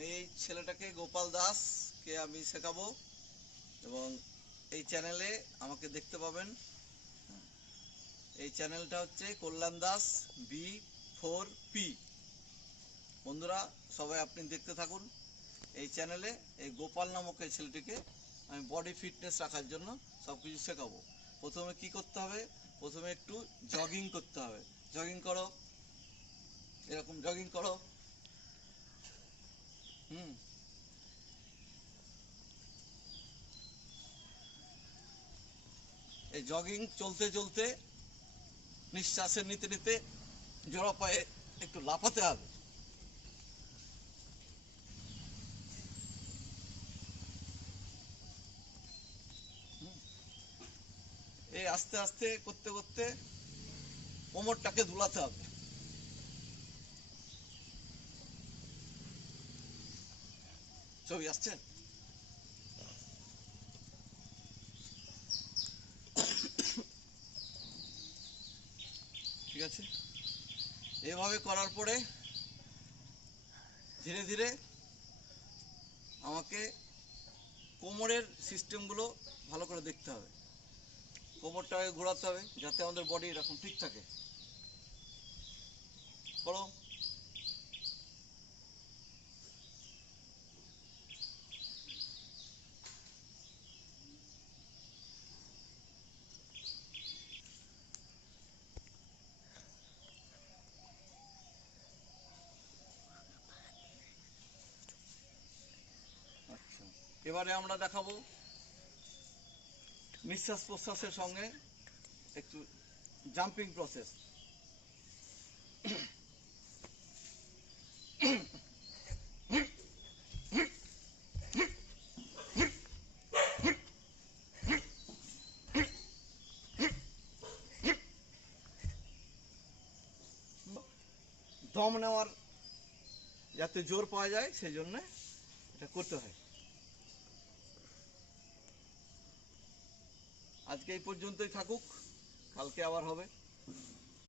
আমি এই ছেলেটাকে গোপাল দাসকে আমি শেখাবো এবং এই চ্যানেলে আমাকে দেখতে পাবেন। এই চ্যানেলটা হচ্ছে কল্যাণ দাস B4P। বন্ধুরা সবাই আপনি দেখতে থাকুন। এই চ্যানেলে এই গোপাল নামক এই ছেলেটিকে আমি বডি ফিটনেস রাখার জন্য সব কিছু শেখাবো। প্রথমে কি করতে হবে, প্রথমে একটু জগিং করতে হবে। জগিং করো, এরকম জগিং করো। এই জগিং চলতে চলতে নিঃশ্বাসে নিতে নিতে জোড়া পায়ে একটু লাফাতে হবে। এই আস্তে আস্তে করতে করতে কোমরটাকে দুলাতে হবে। ছবি আসছে? ঠিক আছে, এভাবে করার পরে ধীরে ধীরে আমাকে কোমরের সিস্টেমগুলো ভালো করে দেখতে হবে। কোমরটাকে ঘোরাতে হবে যাতে আমাদের বডি এরকম ঠিক থাকে। করো। আচ্ছা, এবারে আমরা দেখাবো নিঃশ্বাস প্রশ্বাসের সঙ্গে একটু জাম্পিং প্রসেস। দম নেওয়ার যাতে জোর পাওয়া যায় সেই জন্য এটা করতে হয়। আজকে এই পর্যন্তই থাকুক, কালকে আবার হবে।